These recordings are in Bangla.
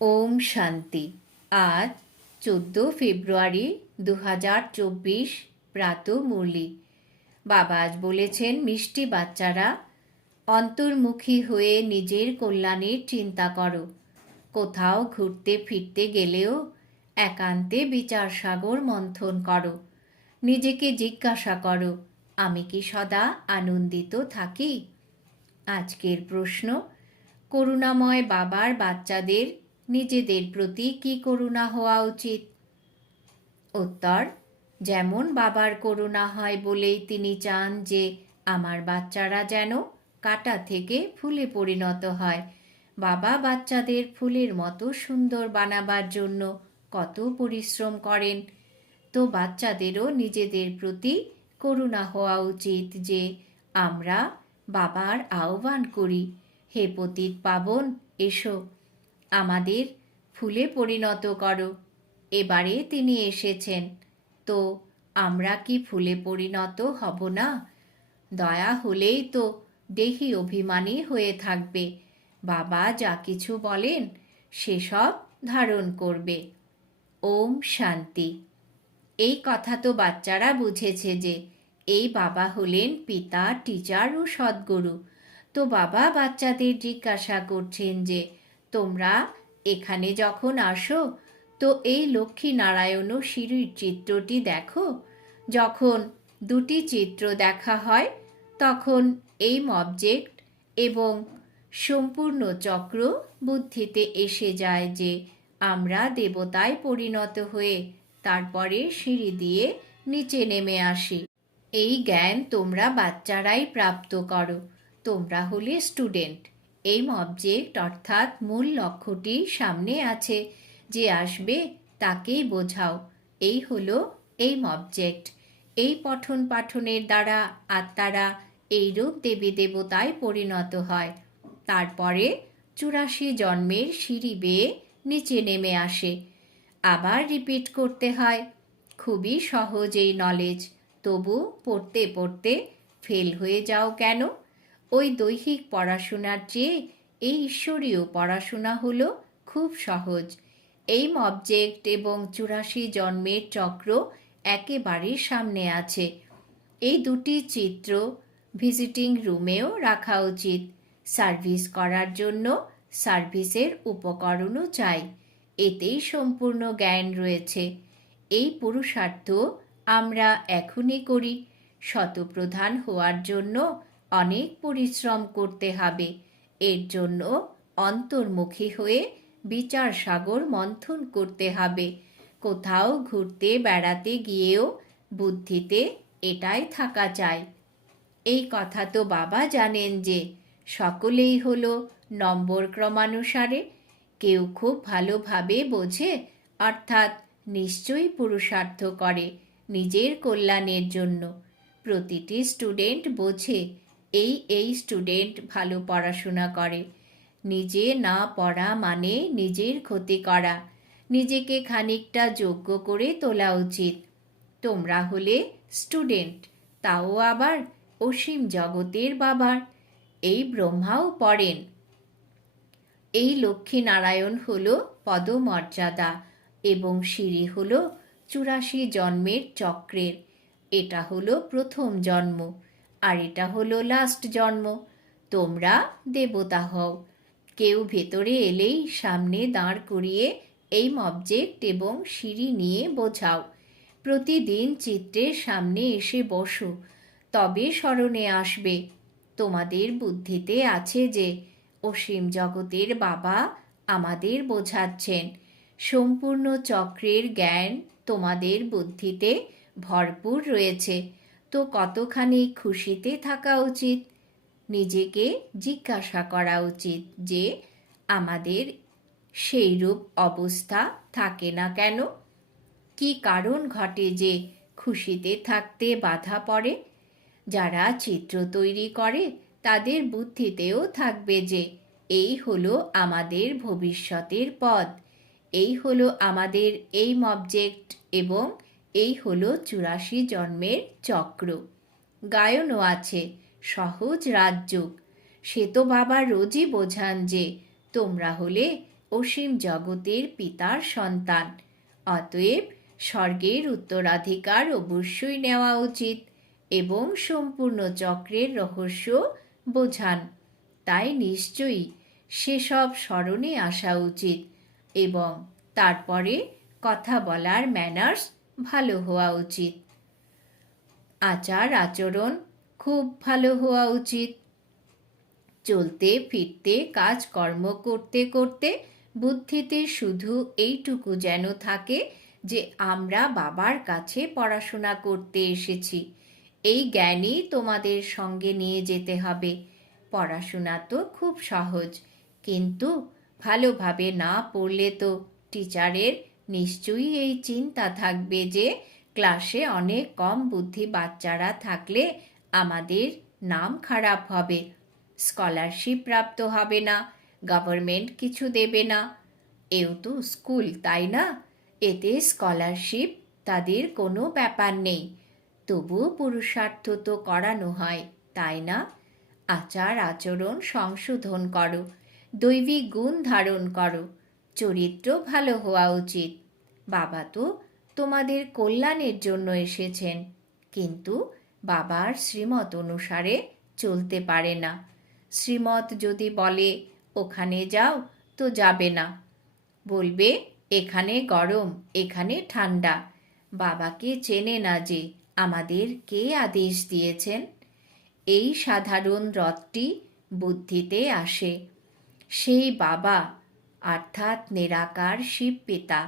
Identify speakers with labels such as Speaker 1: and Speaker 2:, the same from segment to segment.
Speaker 1: ওম শান্তি। আজ চোদ্দ ফেব্রুয়ারি দু হাজার চব্বিশ প্রাত মুরলি। বাবা আজ বলেছেন, মিষ্টি বাচ্চারা, অন্তর্মুখী হয়ে নিজের কল্যাণের চিন্তা করো। কোথাও ঘুরতে ফিরতে গেলেও একান্তে বিচার সাগর মন্থন করো। নিজেকে জিজ্ঞাসা করো, আমি কি সদা আনন্দিত থাকি আজকের প্রশ্ন, করুণাময় বাবার বাচ্চাদের নিজেদের প্রতি কি করুণা হওয়া উচিত? উত্তর, যেমন বাবার করুণা হয় বলেই তিনি চান যে আমার বাচ্চারা যেন কাটা থেকে ফুলে পরিণত হয়। বাবা বাচ্চাদের ফুলের মতো সুন্দর বানাবার জন্য কত পরিশ্রম করেন। তো বাচ্চাদেরও নিজেদের প্রতি করুণা হওয়া উচিত যে আমরা বাবার আহ্বান করি, হে পতিত পাবন, এসো। আমাদের ফুলে পরিণত করো। এবারে তিনি এসেছেন। তো আমরা কি ফুলে পরিণত হব না? দয়া হলেই তো দেহি অভিমানী হয়ে থাকবে। বাবা যা কিছু বলেন, সেসব ধারণ করবে। ওম শান্তি। এই কথা তো বাচ্চারা বুঝেছে যে, এই বাবা হলেন পিতা, টিচার ও সদ্গুরু। তো বাবা বাচ্চাদের জিজ্ঞাসা করছেন যে তোমরা এখানে যখন আসো, তো এই লক্ষ্মী নারায়ণ সিঁড়ির চিত্রটি দেখো। যখন দুটি চিত্র দেখা হয়, তখন এই অবজেক্ট এবং সম্পূর্ণ চক্র বুদ্ধিতে এসে যায় যে আমরা দেবতায় পরিণত হয়ে তারপরে সিঁড়ি দিয়ে নিচে নেমে আসি। এই জ্ঞান তোমরা বাচ্চারাই প্রাপ্ত করো। তোমরা হলে স্টুডেন্ট এই অবজেক্ট অর্থাৎ মূল লক্ষ্যটি সামনে আছে। যে আসবে, তাকেই বোঝাও। এই হলো এই অবজেক্ট এই পঠন পাঠনের দ্বারা আত্মারা এইরূপ দেবী দেবতায় পরিণত হয়। তারপরে চুরাশি জন্মের সিঁড়ি বেয়ে নিচে নেমে আসে। আবার রিপিট করতে হয়। খুবই সহজ এই নলেজ। তবু পড়তে পড়তে ফেল হয়ে যাও কেন? ওই দৈহিক পড়াশোনার চেয়ে এই ঈশ্বরীয় পড়াশোনা হলো খুব সহজ। এই অবজেক্ট এবং চুরাশি জন্মের চক্র একেবারে সামনে আছে। এই দুটি চিত্র ভিজিটিং রুমেও রাখা উচিত। সার্ভিস করার জন্য সার্ভিসের উপকরণও চাই। এতেই সম্পূর্ণ জ্ঞান রয়েছে। এই পুরুষার্থ আমরা এখনই করি। শতপ্রধান হওয়ার জন্য অনেক পরিশ্রম করতে হবে। এর জন্য অন্তর্মুখী হয়ে বিচার সাগর মন্থন করতে হবে। কোথাও ঘুরতে, বেড়াতে গিয়েও বুদ্ধিতে এটাই থাকা চাই এই কথা তো বাবা জানেন যে সকলেই হলো নম্বর ক্রমানুসারে। কেউ খুব ভালোভাবে বোঝে, অর্থাৎ নিশ্চয়ই পুরুষার্থ করে নিজের কল্যাণের জন্য। প্রতিটি স্টুডেন্ট বোঝে এই এই স্টুডেন্ট ভালো পড়াশোনা করে। নিজে না পড়া মানে নিজের ক্ষতি করা। নিজেকে খানিকটা যোগ্য করে তোলা উচিত। তোমরা হলে স্টুডেন্ট তাও আবার অসীম জগতের বাবার। এই ব্রহ্মাও পড়েন। এই লক্ষ্মী নারায়ণ হল পদমর্যাদা এবং সিঁড়ি হল চুরাশি জন্মের চক্রের। এটা হলো প্রথম জন্ম। আর এটা হলো লাস্ট জন্ম। তোমরা দেবতা হও। কেউ ভেতরে এলেই সামনে দাঁড় করিয়ে এই অবজেক্ট এবং সিঁড়ি নিয়ে বোঝাও। প্রতিদিন চিত্রের সামনে এসে বসো, তবে স্মরণে আসবে, তোমাদের বুদ্ধিতে আছে যে অসীম জগতের বাবা আমাদের বোঝাচ্ছেন। সম্পূর্ণ চক্রের জ্ঞান তোমাদের বুদ্ধিতে ভরপুর রয়েছে। তো কতখানি খুশিতে থাকা উচিত? নিজেকে জিজ্ঞাসা করা উচিত যে, আমাদের সেইরূপ অবস্থা থাকে না কেন? কি কারণ ঘটে যে খুশিতে থাকতে বাধা পড়ে? যারা চিত্র তৈরি করে, তাদের বুদ্ধিতেও থাকবে যে, এই হলো আমাদের ভবিষ্যতের পথ, এই হলো আমাদের এই অবজেক্ট এবং এই হলো চুরাশি জন্মের চক্র। গায়নও আছে, সহজ রাজযোগ। সে তো বাবা রোজই বোঝান যে, তোমরা হলে অসীম জগতের পিতার সন্তান। অতএব স্বর্গের উত্তরাধিকার অবশ্যই নেওয়া উচিত এবং সম্পূর্ণ চক্রের রহস্য বোঝান। তাই নিশ্চয়ই সেসব স্মরণে আসা উচিত এবং তারপরে কথা বলার ম্যানার্স ভালো হওয়া উচিত। আচার আচরণ খুব ভালো হওয়া উচিত। চলতে, ফিরতে, কাজকর্ম করতে করতে বুদ্ধিতে শুধু এইটুকু যেন থাকে যে আমরা বাবার কাছে পড়াশোনা করতে এসেছি। এই জ্ঞানই তোমাদের সঙ্গে নিয়ে যেতে হবে। পড়াশোনা তো খুব সহজ, কিন্তু ভালোভাবে না পড়লে তো টিচারের নিশ্চয়ই এই চিন্তা থাকবে যে ক্লাসে অনেক কম বুদ্ধি বাচ্চারা থাকলে আমাদের নাম খারাপ হবে, স্কলারশিপ প্রাপ্ত হবে না, গভর্নমেন্ট কিছু দেবে না। এও তো স্কুল, তাই না? এতে স্কলারশিপ তাদের কোনো ব্যাপার নেই, তবুও পুরুষার্থ তো করানো হয়, তাই না? আচার আচরণ সংশোধন করো, দৈবিক গুণ ধারণ করো, চরিত্র ভালো হওয়া উচিত। বাবা তো তোমাদের কল্যাণের জন্য এসেছেন। কিন্তু বাবার শ্রীমত অনুসারে চলতে পারে না। শ্রীমত যদি বলে, ওখানে যাও, তো যাবে না। বলবে, এখানে গরম, এখানে ঠান্ডা। বাবাকে চেনে না যে আমাদের কে আদেশ দিয়েছেন? এই সাধারণ রথটি বুদ্ধিতে আসে। সেই বাবা, অর্থাৎ নিরাকার শিব পিতা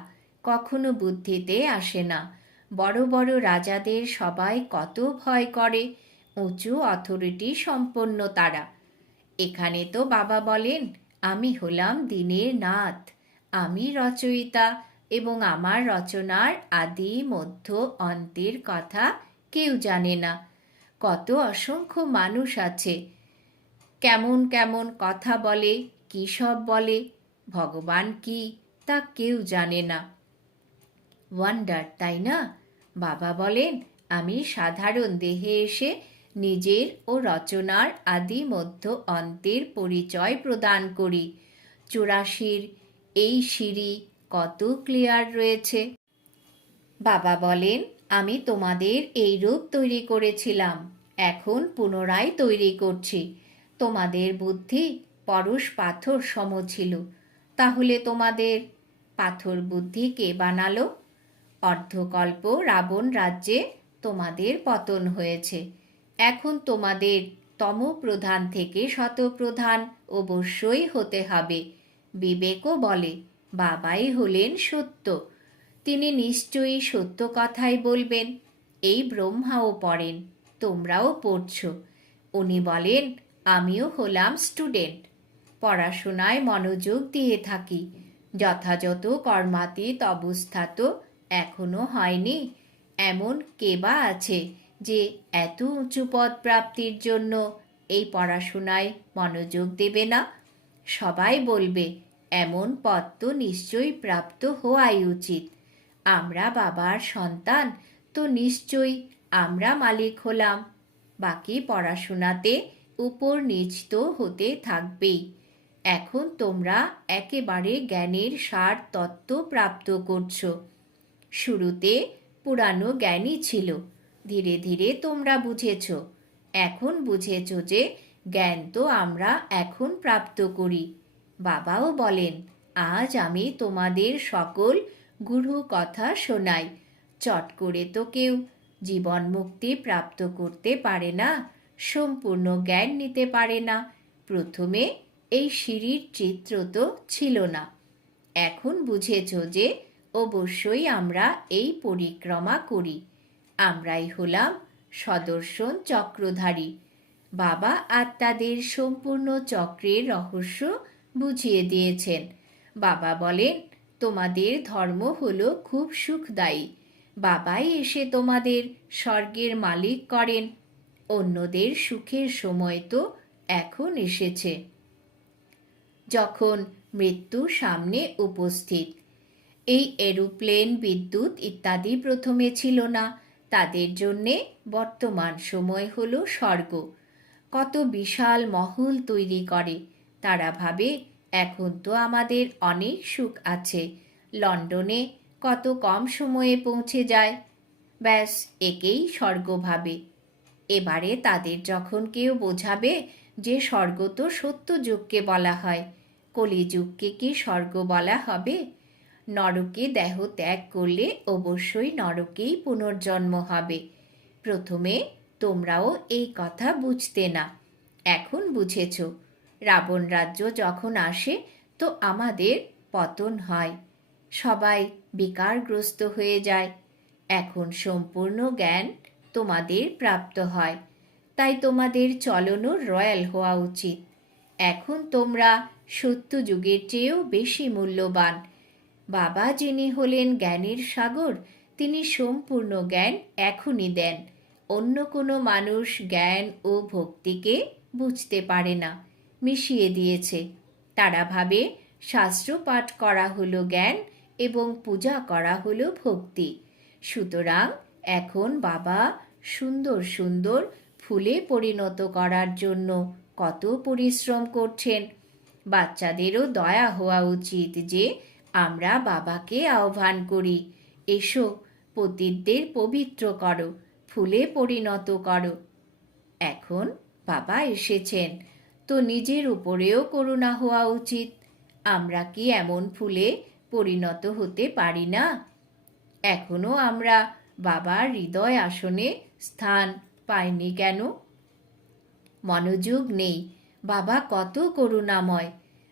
Speaker 1: কখনো বুদ্ধিতে আসে না। বড় বড় রাজাদের সবাই কত ভয় করে, উঁচু অথরিটি সম্পন্ন তারা। এখানে তো বাবা বলেন, আমি হলাম দিনের নাথ, আমি রচয়িতা এবং আমার রচনার আদি মধ্য অন্তের কথা কেউ জানে না। কত অসংখ্য মানুষ আছে। কেমন কেমন কথা বলে, কী সব বলে, ভগবান কি তা কেউ জানে না। ওয়ান্ডার তাই না? বাবা বলেন, আমি সাধারণ দেহে এসে নিজের ও রচনার আদি মধ্য অন্তের পরিচয় প্রদান করি। চুরাশির এই সিঁড়ি কত ক্লিয়ার রয়েছে? বাবা বলেন, আমি তোমাদের এই রূপ তৈরি করেছিলাম। এখন পুনরায় তৈরি করছি। তোমাদের বুদ্ধি পরশ পাথর সম ছিল তাহলে তোমাদের পাথর বুদ্ধি কে বানালো? অর্ধকল্প রাবণ রাজ্যে তোমাদের পতন হয়েছে। এখন তোমাদের তম প্রধান থেকে শতপ্রধান অবশ্যই হতে হবে, বিবেকও বলে, বাবাই হলেন সত্য। তিনি নিশ্চয়ই সত্য কথাই বলবেন, এই ব্রহ্মাও পড়েন, তোমরাও পড়ছ। উনি বলেন, আমিও হলাম স্টুডেন্ট। পড়াশোনায় মনোযোগ দিয়ে থাকি, যথাযথ কর্মাতীত অবস্থা তো এখনও হয়নি। এমন কেবা আছে যে এত উঁচু পদ প্রাপ্তির জন্য এই পড়াশোনায় মনোযোগ দেবে না? সবাই বলবে, এমন পদ তো নিশ্চয়ই প্রাপ্ত হওয়াই উচিত। আমরা বাবার সন্তান তো নিশ্চয়ই আমরা মালিক হলাম। বাকি পড়াশোনাতে উপর নিচ তো হতে থাকবেই। এখন তোমরা একেবারে জ্ঞানের সার তত্ত্ব প্রাপ্ত করছ। শুরুতে পুরানো জ্ঞানই ছিল। ধীরে ধীরে তোমরা বুঝেছ। এখন বুঝেছ যে জ্ঞান তো আমরা এখন প্রাপ্ত করি। বাবাও বলেন, আজ আমি তোমাদের সকল গুরু কথা শোনাই। চট করে তো কেউ জীবন মুক্তি প্রাপ্ত করতে পারে না, সম্পূর্ণ জ্ঞান নিতে পারে না। প্রথমে এই সিঁড়ির চিত্র তো ছিল না। এখন বুঝেছ যে অবশ্যই আমরা এই পরিক্রমা করি। আমরাই হলাম সদর্শন চক্রধারী। বাবা আত্মাদের সম্পূর্ণ চক্রের রহস্য বুঝিয়ে দিয়েছেন। বাবা বলেন, তোমাদের ধর্ম হলো খুব সুখদায়ী। বাবাই এসে তোমাদের স্বর্গের মালিক করেন। অন্যদের সুখের সময় তো এখন এসেছে। যখন মৃত্যু সামনে উপস্থিত এই এরোপ্লেন, বিদ্যুৎ ইত্যাদি প্রথমে ছিল না। তাদের জন্যে বর্তমান সময় হলো স্বর্গ। কত বিশাল মহল তৈরি করে। তারা ভাবে, এখন তো আমাদের অনেক সুখ আছে। লন্ডনে কত কম সময়ে পৌঁছে যায়। ব্যাস, একেই স্বর্গ ভাবে। এবারে তাদের যখন কেউ বোঝাবে যে স্বর্গ তো সত্য যুগকে বলা হয়, কলিযুগকে কি স্বর্গ বলা হবে? নরকে দেহ ত্যাগ করলে অবশ্যই নরকেই পুনর্জন্ম হবে। প্রথমে তোমরাও এই কথা বুঝতে না। এখন বুঝেছ, রাবণ রাজ্য যখন আসে, তো আমাদের পতন হয়। সবাই বিকারগ্রস্ত হয়ে যায়। এখন সম্পূর্ণ জ্ঞান তোমাদের প্রাপ্ত হয়। তাই তোমাদের চলনও রয়্যাল হওয়া উচিত। এখন তোমরা সত্য যুগের চেয়েও বেশি মূল্যবান। বাবা যিনি হলেন জ্ঞানের সাগর, তিনি সম্পূর্ণ জ্ঞান এখনই দেন। অন্য কোনো মানুষ জ্ঞান ও ভক্তিকে বুঝতে পারে না। মিশিয়ে দিয়েছে। তারা ভাবে শাস্ত্র পাঠ করা হলো জ্ঞান এবং পূজা করা হলো ভক্তি। সুতরাং এখন বাবা সুন্দর সুন্দর ফুলে পরিণত করার জন্য কত পরিশ্রম করছেন। বাচ্চাদেরও দয়া হওয়া উচিত যে আমরা বাবাকে আহ্বান করি, এসো, পতিতদের পবিত্র করো, ফুলে পরিণত করো। এখন বাবা এসেছেন। তো নিজের উপরেও করুণা হওয়া উচিত। আমরা কি এমন ফুলে পরিণত হতে পারি না? এখনও আমরা বাবার হৃদয় আসনে স্থান পাইনি কেন? মনোযোগ নেই। বাবা কত করুণাময়।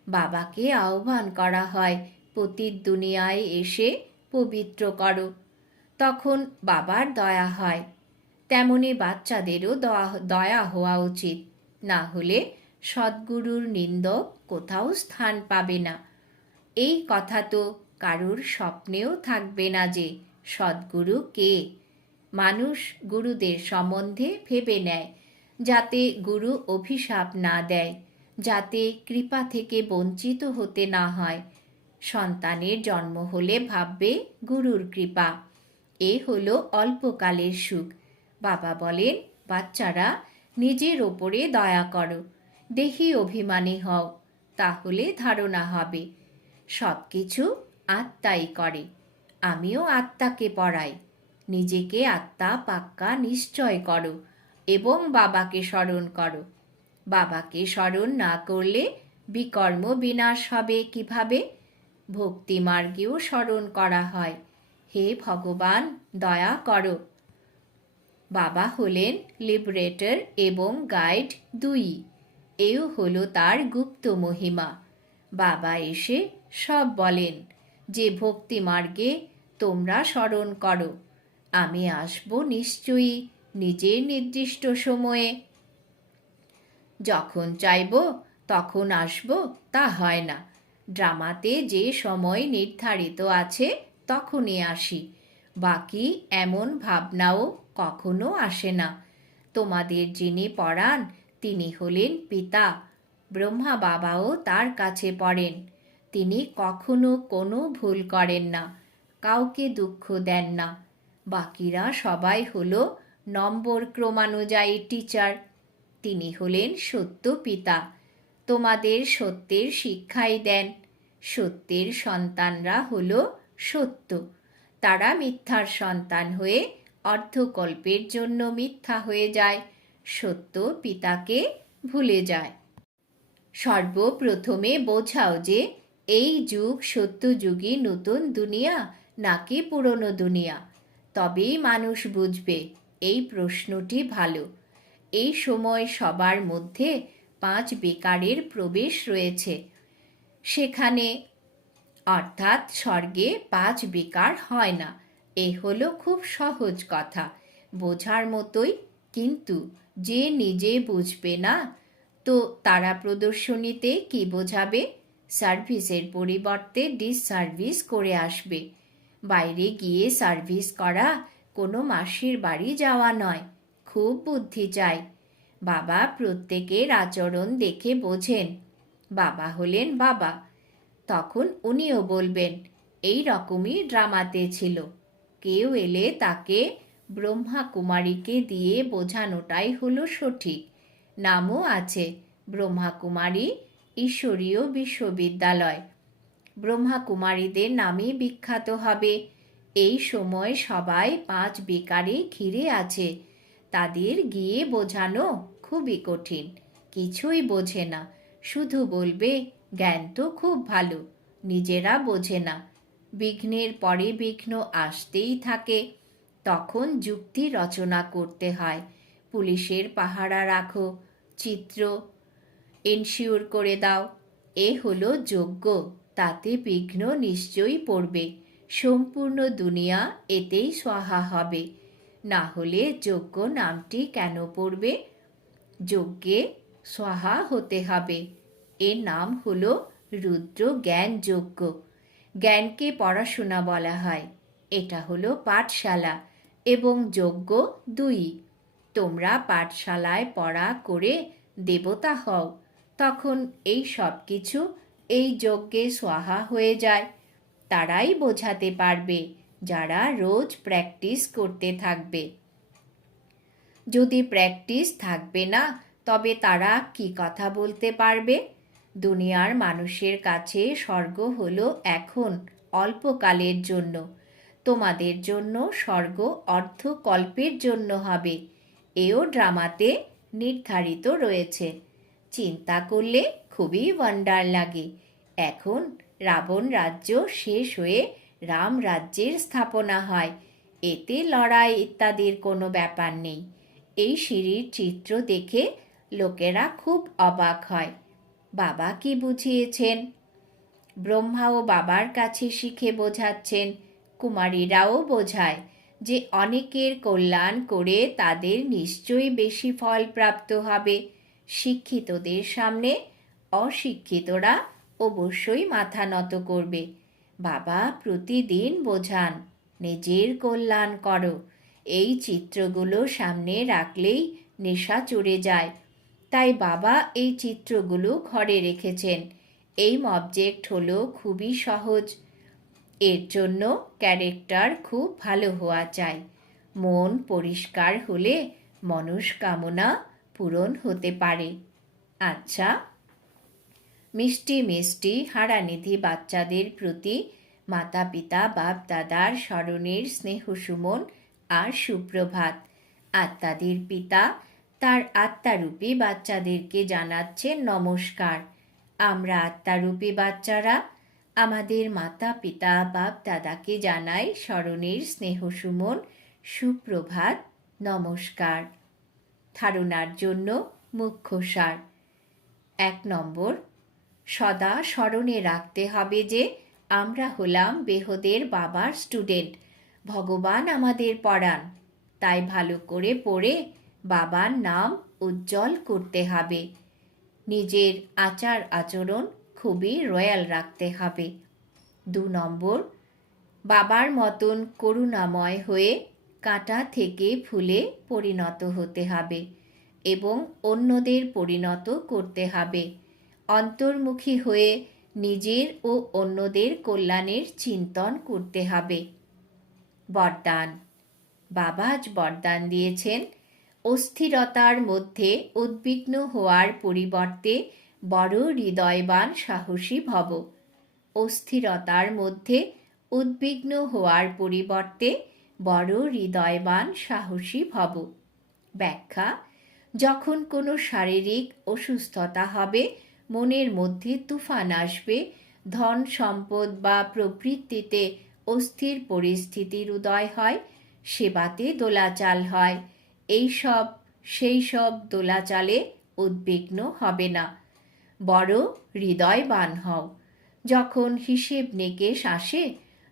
Speaker 1: বাবাকে আহ্বান করা হয় পতিত দুনিয়ায় এসে পবিত্র করো। তখন বাবার দয়া হয়। তেমনি বাচ্চাদেরও দয়া- দয়া হওয়া উচিত। না হলে সদ্গুরুর নিন্দক কোথাও স্থান পাবে না। এই কথা তো কারুর স্বপ্নেও থাকবে না যে সদ্গুরু কে। মানুষ গুরুদের সম্বন্ধে ভেবে নেয়, যাতে গুরু অভিশাপ না দেয়, যাতে কৃপা থেকে বঞ্চিত হতে না হয়। সন্তানের জন্ম হলে ভাববে গুরুর কৃপা। এ হলো অল্পকালের সুখ। বাবা বলেন, বাচ্চারা, নিজের ওপরে দয়া করো, দেহি অভিমানী হও, তাহলে ধারণা হবে। সব কিছু আত্মাই করে। আমিও আত্মাকে পড়াই। নিজেকে আত্মা পাক্কা নিশ্চয় করো এবং বাবাকে স্মরণ করো। বাবাকে স্মরণ না করলে বিকর্ম বিনাশ হবে কীভাবে? ভক্তি মার্গেও স্মরণ করা হয়। হে ভগবান, দয়া করো। বাবা হলেন লিবারেটর এবং গাইড দুই। এও হলো তার গুপ্ত মহিমা। বাবা এসে সব বলেন, যে ভক্তি মার্গে তোমরা স্মরণ করো। আমি আসব নিশ্চয়ই নিজের নির্দিষ্ট সময়ে। যখন চাইব তখন আসব তা হয় না। ড্রামাতে যে সময় নির্ধারিত আছে, তখনই আসি। বাকি এমন ভাবনাও কখনো আসে না। তোমাদের যিনি পড়ান তিনি হলেন পিতা। ব্রহ্মা বাবাও তার কাছে পড়েন। তিনি কখনো কোনো ভুল করেন না, কাউকে দুঃখ দেন না। বাকিরা সবাই হল নম্বর ক্রমানুযায়ী টিচার তিনি হলেন সত্য পিতা। তোমাদের সত্যের শিক্ষাই দেন। সত্যের সন্তানরা হলো সত্য। তারা মিথ্যার সন্তান হয়ে অর্ধকল্পের জন্য মিথ্যা হয়ে যায়, সত্য পিতাকে ভুলে যায়। সর্বপ্রথমে বোঝাও যে এই যুগ সত্য যুগে নতুন দুনিয়া নাকি পুরনো দুনিয়া। তবেই মানুষ বুঝবে এই প্রশ্নটি ভালো। এই সময় সবার মধ্যে পাঁচ বেকারের প্রবেশ রয়েছে। সেখানে। অর্থাৎ স্বর্গে পাঁচ বেকার হয় না। এ হলো খুব সহজ কথা। বোঝার মতোই কিন্তু যে নিজে বুঝবে না, তো তারা প্রদর্শনীতে কি বোঝাবে? সার্ভিসের পরিবর্তে ডিসসার্ভিস করে আসবে। বাইরে গিয়ে সার্ভিস করা কোনো মাসির বাড়ি যাওয়া নয়, খুব বুদ্ধি চাই। বাবা প্রত্যেকের আচরণ দেখে বোঝেন। বাবা হলেন বাবা। তখন উনিও বলবেন, এই রকমই ড্রামাতে ছিল। কেউ এলে তাকে ব্রহ্মা কুমারীকে দিয়ে বোঝানোটাই হলো সঠিক। নামও আছে ব্রহ্মা কুমারী ঈশ্বরীয় বিশ্ববিদ্যালয়। ব্রহ্মাকুমারীদের নামে বিখ্যাত হবে। এই সময় সবাই পাঁচ বেকারে ঘিরে আছে। তাদের গিয়ে বোঝানো খুবই কঠিন, কিছুই বোঝে না। শুধু বলবে, জ্ঞান তো খুব ভালো, নিজেরা বোঝে না। বিঘ্নের পরে বিঘ্ন আসতেই থাকে, তখন যুক্তি রচনা করতে হয়। পুলিশের পাহারা রাখো, চিত্র এনশিওর করে দাও। এ হলো যোগ্য তাতে বিঘ্ন নিশ্চয়ই পড়বে। সম্পূর্ণ দুনিয়া এতেই সহা হবে। না হলে যোগ্য নামটি কেন পড়বে? যজ্ঞে সহা হতে হবে। এর নাম হল রুদ্র জ্ঞান যজ্ঞ জ্ঞানকে পড়াশোনা বলা হয়। এটা হলো পাঠশালা এবং যোগ্য দুই। তোমরা পাঠশালায় পড়া করে দেবতা হও। তখন এই সব কিছু এই যজ্ঞে সোহা হয়ে যায়। তারাই বোঝাতে পারবে যারা রোজ প্র্যাকটিস করতে থাকবে। যদি প্র্যাকটিস থাকবে না তবে তারা কি কথা বলতে পারবে? দুনিয়ার মানুষের কাছে স্বর্গ হলো এখন, অল্পকালের জন্য। তোমাদের জন্য স্বর্গ অর্ধকল্পের জন্য হবে। এও ড্রামাতে নির্ধারিত রয়েছে। চিন্তা করলে খুবই ওয়ান্ডার লাগে। এখন রাবণ রাজ্য শেষ হয়ে রাম রাজ্যের স্থাপনা হয়। এতে লড়াই ইত্যাদির কোনো ব্যাপার নেই। এই সিঁড়ির চিত্র দেখে লোকেরা খুব অবাক হয়। বাবা কি বুঝিয়েছেন? ব্রহ্মা ও বাবার কাছে শিখে বোঝাচ্ছেন। কুমারীরাও বোঝায় যে অনেকের কল্যাণ করে তাদের নিশ্চয়ই বেশি ফল প্রাপ্ত হবে। শিক্ষিতদের সামনে অশিক্ষিতরা অবশ্যই মাথা নত করবে। বাবা প্রতিদিন বোঝান, নিজের কল্যাণ করো। এই চিত্রগুলো সামনে রাখলেই নেশা চড়ে যায়। তাই বাবা এই চিত্রগুলো ঘরে রেখেছেন। এই অবজেক্ট হলো খুবই সহজ। এর জন্য ক্যারেক্টার খুব ভালো হওয়া চাই। মন পরিষ্কার হলে মনস্কামনা পূরণ হতে পারে। আচ্ছা মিষ্টি মিষ্টি হারানিধি বাচ্চাদের প্রতি মাতা পিতা বাপ দাদার স্মরণের স্নেহ সুমন আর সুপ্রভাত। আত্মাদের পিতা তার আত্মারূপী বাচ্চাদেরকে জানাচ্ছেন নমস্কার। আমরা আত্মারূপী বাচ্চারা, আমাদের মাতা, পিতা, বাপ, দাদাকে জানাই স্মরণের স্নেহ সুমন, সুপ্রভাত, নমস্কার। ধারণার জন্য মুখ্য সার। এক নম্বর, সদা স্মরণে রাখতে হবে যে আমরা হলাম বেহদের বাবার স্টুডেন্ট। ভগবান আমাদের পড়ান তাই ভালো করে পড়ে বাবার নাম উজ্জ্বল করতে হবে। নিজের আচার আচরণ খুবই রয়্যাল রাখতে হবে। দু নম্বর, বাবার মতন করুণাময় হয়ে কাঁটা থেকে ফুলে পরিণত হতে হবে এবং অন্যদের পরিণত করতে হবে। অন্তর্মুখী হয়ে নিজের ও অন্যদের কল্যাণের চিন্তন করতে হবে। বরদান, বাবা আজ বরদান দিয়েছেন। অস্থিরতার মধ্যে উদ্বিগ্ন হওয়ার পরিবর্তে বড় হৃদয়বান সাহসী ভব। অস্থিরতার মধ্যে উদ্বিগ্ন হওয়ার পরিবর্তে বড় হৃদয়বান সাহসী ভব। ব্যাখ্যা, যখন কোনো শারীরিক অসুস্থতা হবে, মনের মধ্যে তুফান আসবে, ধন সম্পদ বা প্রবৃত্তিতে অস্থির পরিস্থিতির উদয় হয়, সেবাতে দোলাচাল হয় এই সব সেই সব দোলাচালে উদ্বিগ্ন হবে না। বড় হৃদয়বান হও। যখন হিসেব নিকেশ আসে,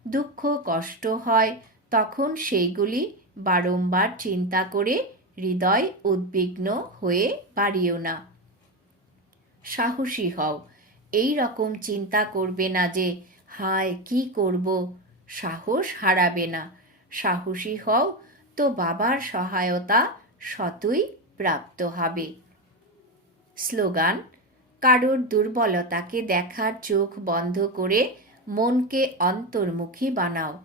Speaker 1: দুঃখ কষ্ট হয়, তখন সেইগুলি বারংবার চিন্তা করে হৃদয় উদ্বিগ্ন হয়ে বাড়িও না। সাহসী হও। এই রকম চিন্তা করবে না যে, হায়, কি করব? সাহস হারাবে না। সাহসী হও তো বাবার সহায়তা শতই প্রাপ্ত হবে। স্লোগান, কারোর দুর্বলতাকে দেখার চোখ বন্ধ করে মনকে অন্তর্মুখী বানাও।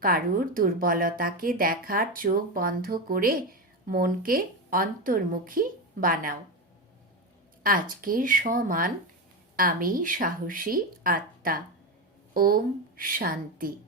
Speaker 1: কারুর দুর্বলতাকে দেখার চোখ বন্ধ করে মনকে অন্তর্মুখী বানাও। আজকের সমান, আমি সাহসী আত্মা। ওম শান্তি।